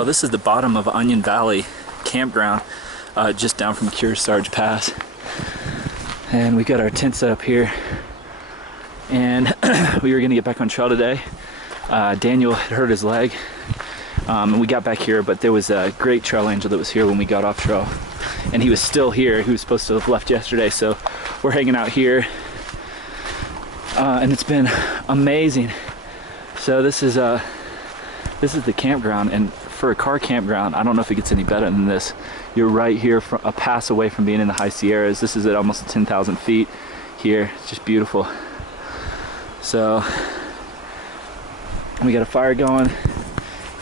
Well, this is the bottom of Onion Valley Campground, just down from Kearsarge Pass. And we got our tent set up here. And we were gonna get back on trail today. Daniel had hurt his leg. And we got back here, but there was a great trail angel that was here when we got off trail. And he was still here. He was supposed to have left yesterday, so we're hanging out here. And it's been amazing. So this is the campground, and for a car campground, I don't know if it gets any better than this. You're right here, from a pass away from being in the high Sierras. This is at almost 10,000 feet here. It's just beautiful. So we got a fire going,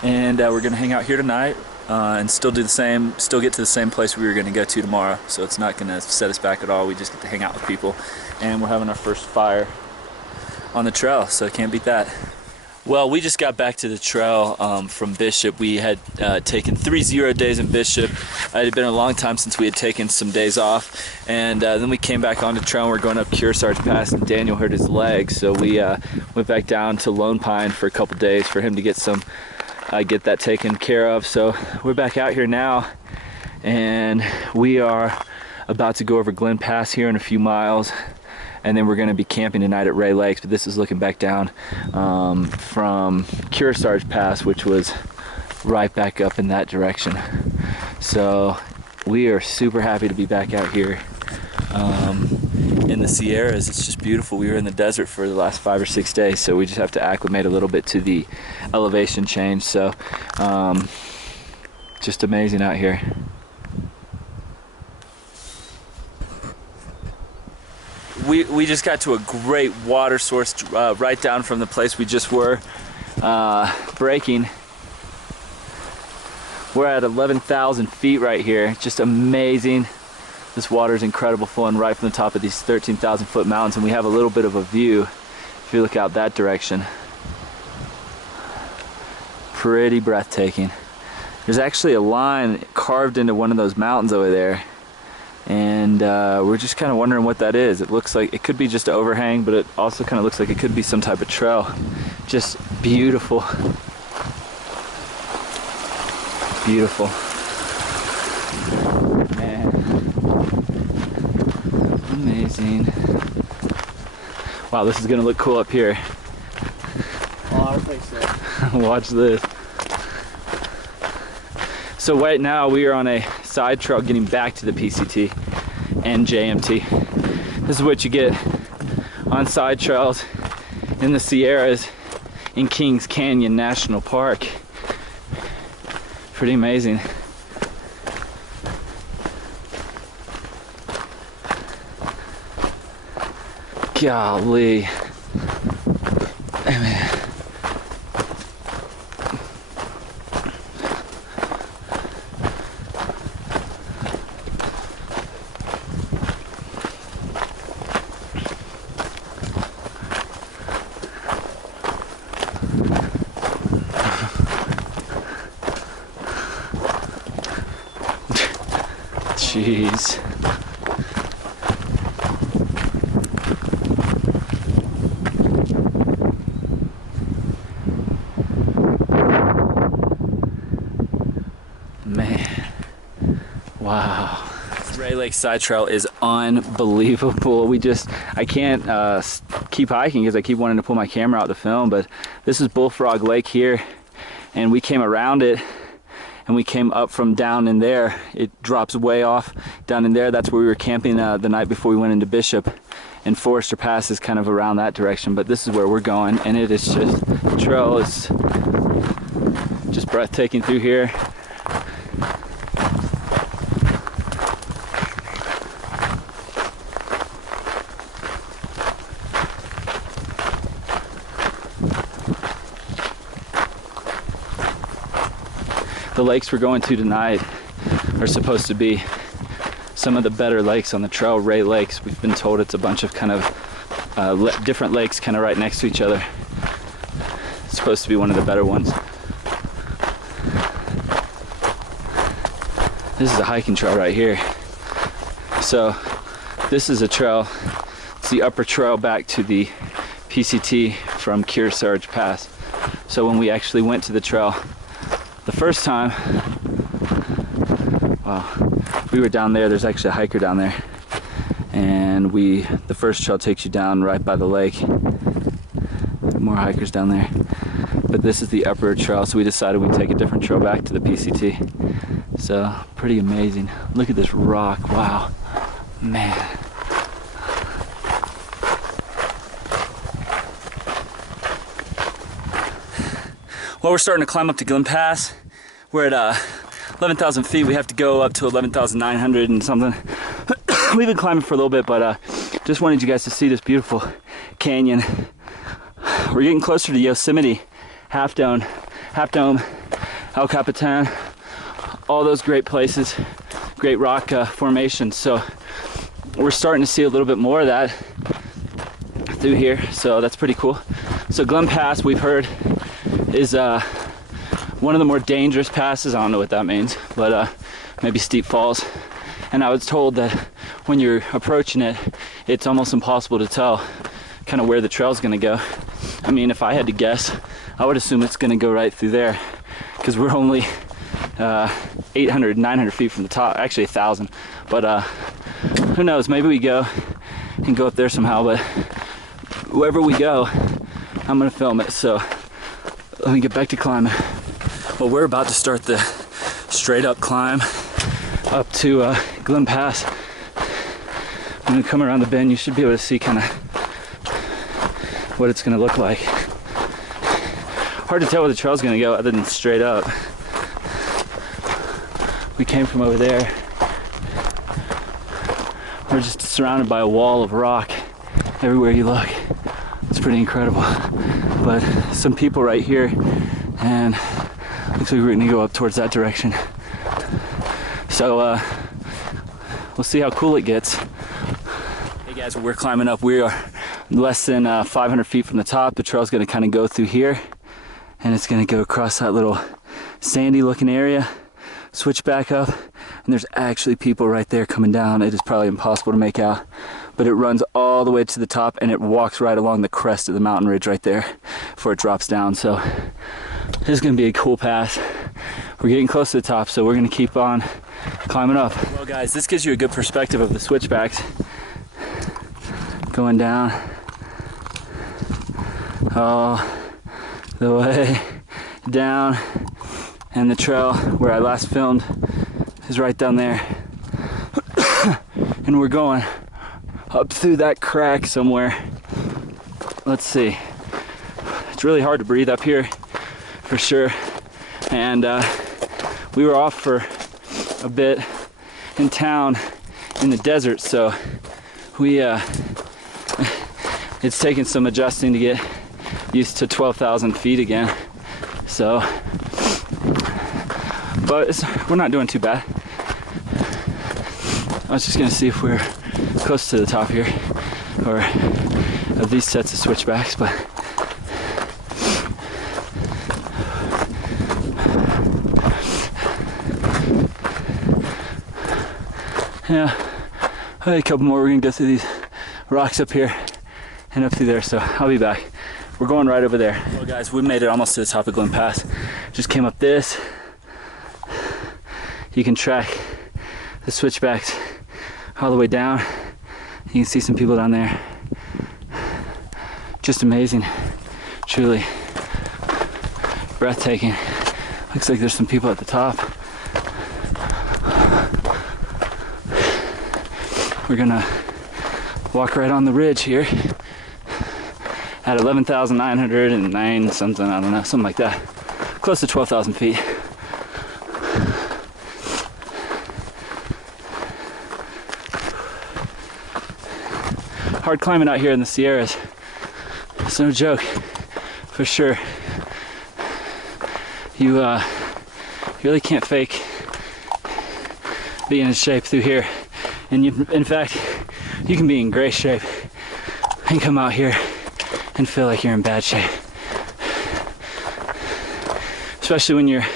and we're gonna hang out here tonight and still get to the same place we were gonna go to tomorrow. So it's not gonna set us back at all. We just get to hang out with people, and we're having our first fire on the trail, so I can't beat that. Well, we just got back to the trail from Bishop. We had taken 3 0 days in Bishop. It had been a long time since we had taken some days off, and then we came back on the trail and we're going up Kearsarge Pass, and Daniel hurt his leg, so we went back down to Lone Pine for a couple days for him to get that taken care of. So we're back out here now, and we are about to go over Glen Pass here in a few miles. And then we're going to be camping tonight at Ray Lakes, but this is looking back down from Kearsarge Pass, which was right back up in that direction. So we are super happy to be back out here in the Sierras. It's just beautiful. We were in the desert for the last 5 or 6 days, so we just have to acclimate a little bit to the elevation change. So just amazing out here. We just got to a great water source right down from the place we just were breaking. We're at 11,000 feet right here. Just amazing. This water is incredible, flowing right from the top of these 13,000 foot mountains, and we have a little bit of a view if you look out that direction. Pretty breathtaking. There's actually a line carved into one of those mountains over there. And we're just kind of wondering what that is. It looks like it could be just an overhang, but it also kind of looks like it could be some type of trail. Just beautiful. Beautiful. Man. Amazing. Wow, this is gonna look cool up here. Oh, I think so. Watch this. So right now we are on a side trail getting back to the PCT and JMT. This is what you get on side trails in the Sierras in Kings Canyon National Park. Pretty amazing. Golly. Man. Jeez. Man. Wow. Ray Lake Side Trail is unbelievable. I can't keep hiking because I keep wanting to pull my camera out to film, but this is Bullfrog Lake here, and we came around it. And we came up from down in there. It drops way off down in there. That's where we were camping the night before we went into Bishop. And Forester Pass is kind of around that direction, but this is where we're going. And it is just, the trail is just breathtaking through here. The lakes we're going to tonight are supposed to be some of the better lakes on the trail. Ray Lakes, we've been told it's a bunch of kind of different lakes kind of right next to each other. It's supposed to be one of the better ones. This is a hiking trail right here. So this is a trail, it's the upper trail back to the PCT from Kearsarge Pass. So when we actually went to the trail The first time, wow, we were down there. There's actually a hiker down there, and the first trail takes you down right by the lake. More hikers down there, but this is the upper trail, so we decided we'd take a different trail back to the PCT. So pretty amazing. Look at this rock. Wow, man. Well, we're starting to climb up to Glen Pass. We're at 11,000 feet. We have to go up to 11,900 and something. We've been climbing for a little bit, but just wanted you guys to see this beautiful canyon. We're getting closer to Yosemite, Half Dome, El Capitan, all those great places, great rock formations. So we're starting to see a little bit more of that through here, so that's pretty cool. So Glen Pass, we've heard, is one of the more dangerous passes. I don't know what that means, but maybe steep falls. And I was told that when you're approaching it, it's almost impossible to tell kind of where the trail's gonna go. I mean, if I had to guess, I would assume it's gonna go right through there, because we're only 800, 900 feet from the top, actually 1,000. But who knows, maybe we go and go up there somehow, but wherever we go, I'm gonna film it. So let me get back to climbing. Well, we're about to start the straight up climb up to Glen Pass. I'm gonna come around the bend. You should be able to see kind of what it's gonna look like. Hard to tell where the trail's gonna go other than straight up. We came from over there. We're just surrounded by a wall of rock everywhere you look. It's pretty incredible. But some people right here, and looks like we're gonna go up towards that direction. So we'll see how cool it gets. Hey guys, we're climbing up. We are less than 500 feet from the top. The trail's gonna kind of go through here, and it's gonna go across that little sandy looking area, switch back up, and there's actually people right there coming down. It is probably impossible to make out, but it runs all the way to the top, and it walks right along the crest of the mountain ridge right there before it drops down. So this is gonna be a cool pass. We're getting close to the top, so we're gonna keep on climbing up. Well guys, this gives you a good perspective of the switchbacks going down all the way down, and the trail where I last filmed is right down there. And we're going up through that crack somewhere. Let's see. It's really hard to breathe up here for sure. And we were off for a bit in town in the desert, so we it's taken some adjusting to get used to 12,000 feet again. So, but we're not doing too bad. I was just gonna see if we're close to the top here, or of these sets of switchbacks, but yeah, a couple more. We're gonna go through these rocks up here and up through there, so I'll be back. We're going right over there. Well guys, we made it almost to the top of Glen Pass. Just came up this. You can track the switchbacks all the way down. You can see some people down there. Just amazing, truly breathtaking. Looks like there's some people at the top. We're gonna walk right on the ridge here at 11,909 something, I don't know, something like that. Close to 12,000 feet. Hard climbing out here in the Sierras. It's no joke, for sure. You really can't fake being in shape through here. And in fact, you can be in great shape and come out here and feel like you're in bad shape. Especially when you're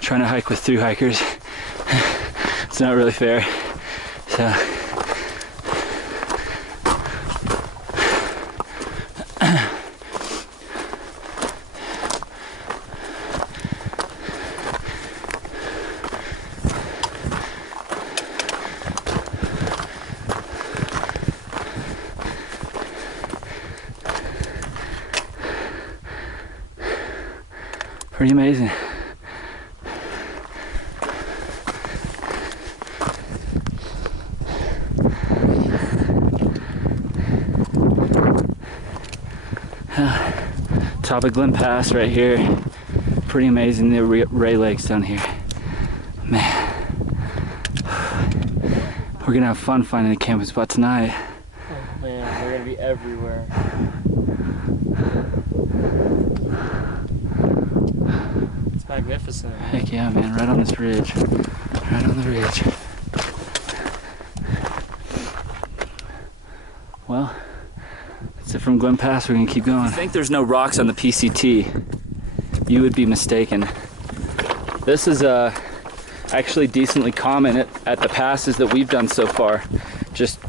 trying to hike with through hikers. It's not really fair. So Pretty amazing. Top of Glen Pass right here. Pretty amazing, the Ray Lakes down here. Man. We're gonna have fun finding a camping spot tonight. Oh man, we're gonna be everywhere. It's magnificent. Heck yeah, man, right on this ridge. Right on the ridge. Well, that's it from Glen Pass. We're gonna keep going. If you think there's no rocks on the PCT, you would be mistaken. This is actually decently common at the passes that we've done so far. Just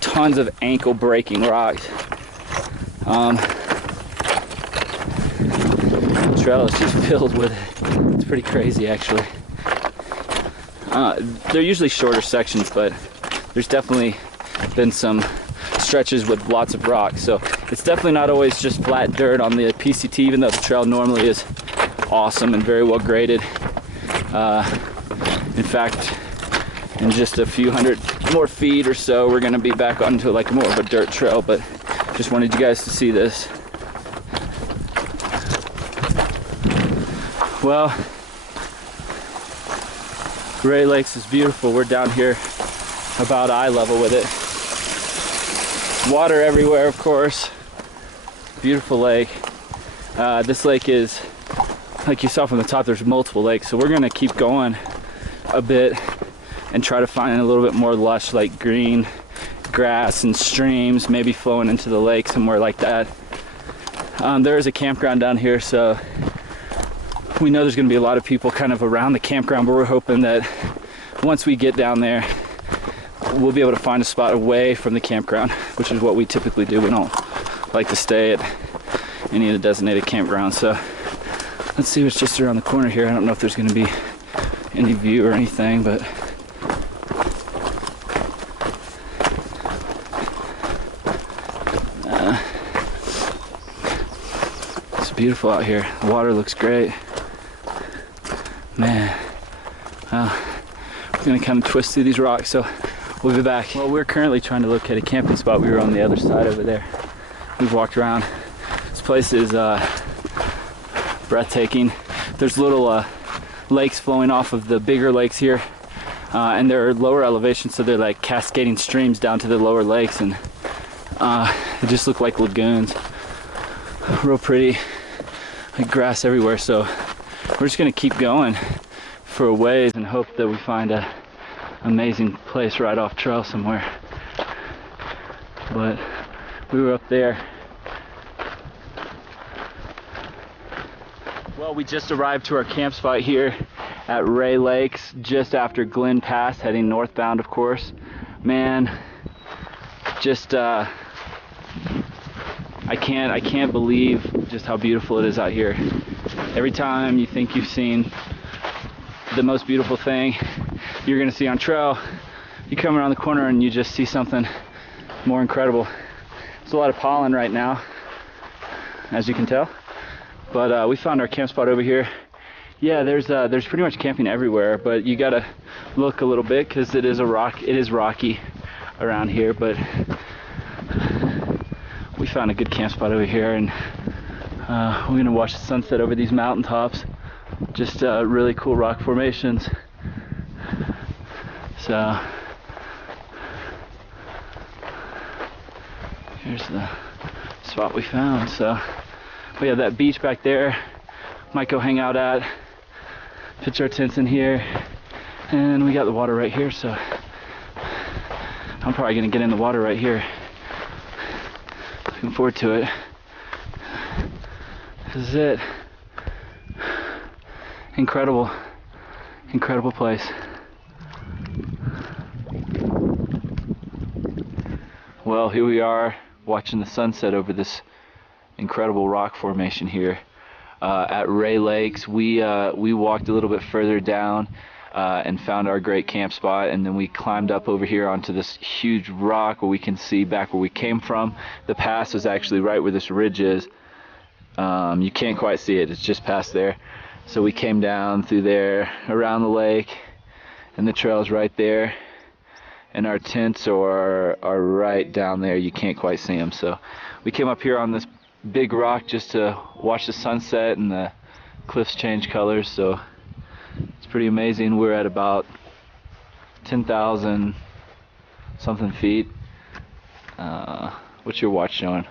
tons of ankle breaking rocks. The trail is just filled with it. It's pretty crazy actually. They're usually shorter sections, but there's definitely been some stretches with lots of rocks, so it's definitely not always just flat dirt on the PCT, even though the trail normally is awesome and very well graded. In fact, in just a few hundred more feet or so, we're gonna be back onto like more of a dirt trail, but just wanted you guys to see this. Well, Ray Lakes is beautiful. We're down here about eye level with it. Water everywhere, of course. Beautiful lake. This lake is, like you saw from the top, there's multiple lakes, so we're gonna keep going a bit and try to find a little bit more lush, like green grass and streams, maybe flowing into the lake somewhere like that. There is a campground down here, so we know there's gonna be a lot of people kind of around the campground, but we're hoping that once we get down there, we'll be able to find a spot away from the campground, which is what we typically do. We don't like to stay at any of the designated campgrounds. So let's see what's just around the corner here. I don't know if there's going to be any view or anything, but it's beautiful out here. The water looks great. Man, we're going to kind of twist through these rocks, so we'll be back. Well, we're currently trying to locate a camping spot. We were on the other side over there. We've walked around. This place is breathtaking. There's little lakes flowing off of the bigger lakes here, and they're lower elevation, so they're like cascading streams down to the lower lakes, and they just look like lagoons. Real pretty, like grass everywhere. So we're just gonna keep going for a ways and hope that we find a amazing place right off trail somewhere. But we were up there. Well, we just arrived to our camp spot here at Ray Lakes, just after Glen Pass, heading northbound, of course. Man, just I can't believe just how beautiful it is out here. Every time you think you've seen the most beautiful thing you're gonna see on trail, you come around the corner and you just see something more incredible. There's a lot of pollen right now, as you can tell, but we found our camp spot over here. Yeah, there's pretty much camping everywhere, but you gotta look a little bit because it is rocky around here. But we found a good camp spot over here, and we're gonna watch the sunset over these mountaintops. Just really cool rock formations. So here's the spot we found. So we have that beach back there. Might go hang out at, pitch our tents in here, and we got the water right here. So I'm probably gonna get in the water right here. Looking forward to it. This is it. Incredible place. Well, here we are watching the sunset over this incredible rock formation here at Ray Lakes. We walked a little bit further down and found our great camp spot, and then we climbed up over here onto this huge rock where we can see back where we came from. The pass is actually right where this ridge is. You can't quite see it, it's just past there. So we came down through there around the lake, and the trail's right there, and our tents are right down there. You can't quite see them. So we came up here on this big rock just to watch the sunset and the cliffs change colors. So it's pretty amazing. We're at about 10,000 something feet. What's your watch showing?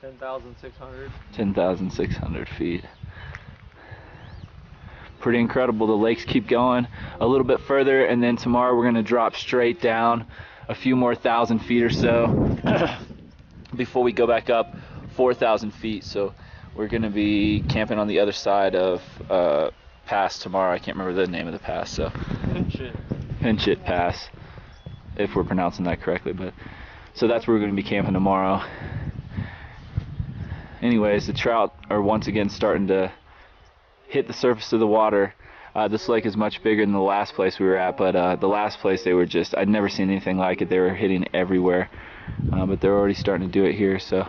10,600. 10,600 feet. Pretty incredible. The lakes keep going a little bit further, and then tomorrow we're going to drop straight down a few more 1,000 feet or so before we go back up 4,000 feet. So we're going to be camping on the other side of pass tomorrow. I can't remember the name of the pass. So Pinchit Pass, if we're pronouncing that correctly. But so that's where we're going to be camping tomorrow. Anyways, the trout are once again starting to hit the surface of the water. This lake is much bigger than the last place we were at, but the last place they were just, I'd never seen anything like it. They were hitting everywhere, but they're already starting to do it here. So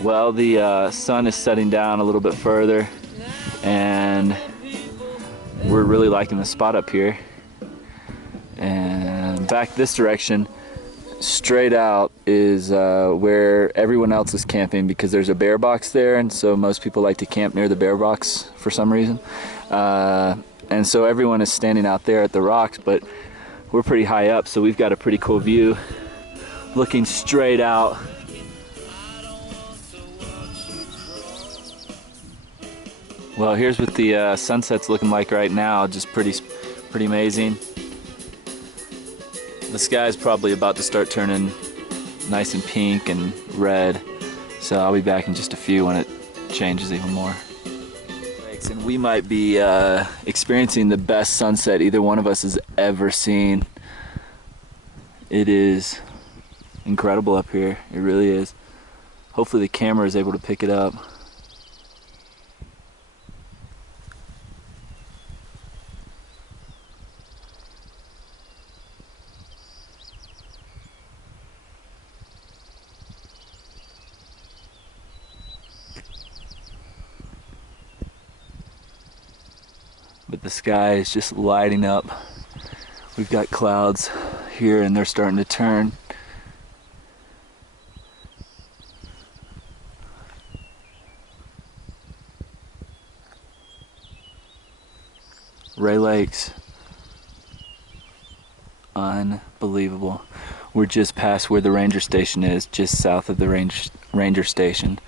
well, the sun is setting down a little bit further, and we're really liking the spot up here. And back this direction, straight out, is where everyone else is camping, because there's a bear box there, and so most people like to camp near the bear box for some reason. And so everyone is standing out there at the rocks, but we're pretty high up, so we've got a pretty cool view looking straight out. Well, here's what the sunset's looking like right now. Just pretty amazing. The sky's probably about to start turning nice and pink and red, so I'll be back in just a few when it changes even more. And we might be experiencing the best sunset either one of us has ever seen. It is incredible up here. It really is. Hopefully the camera is able to pick it up. But the sky is just lighting up. We've got clouds here and they're starting to turn. Ray Lakes. Unbelievable. We're just past where the ranger station is, just south of the ranger station.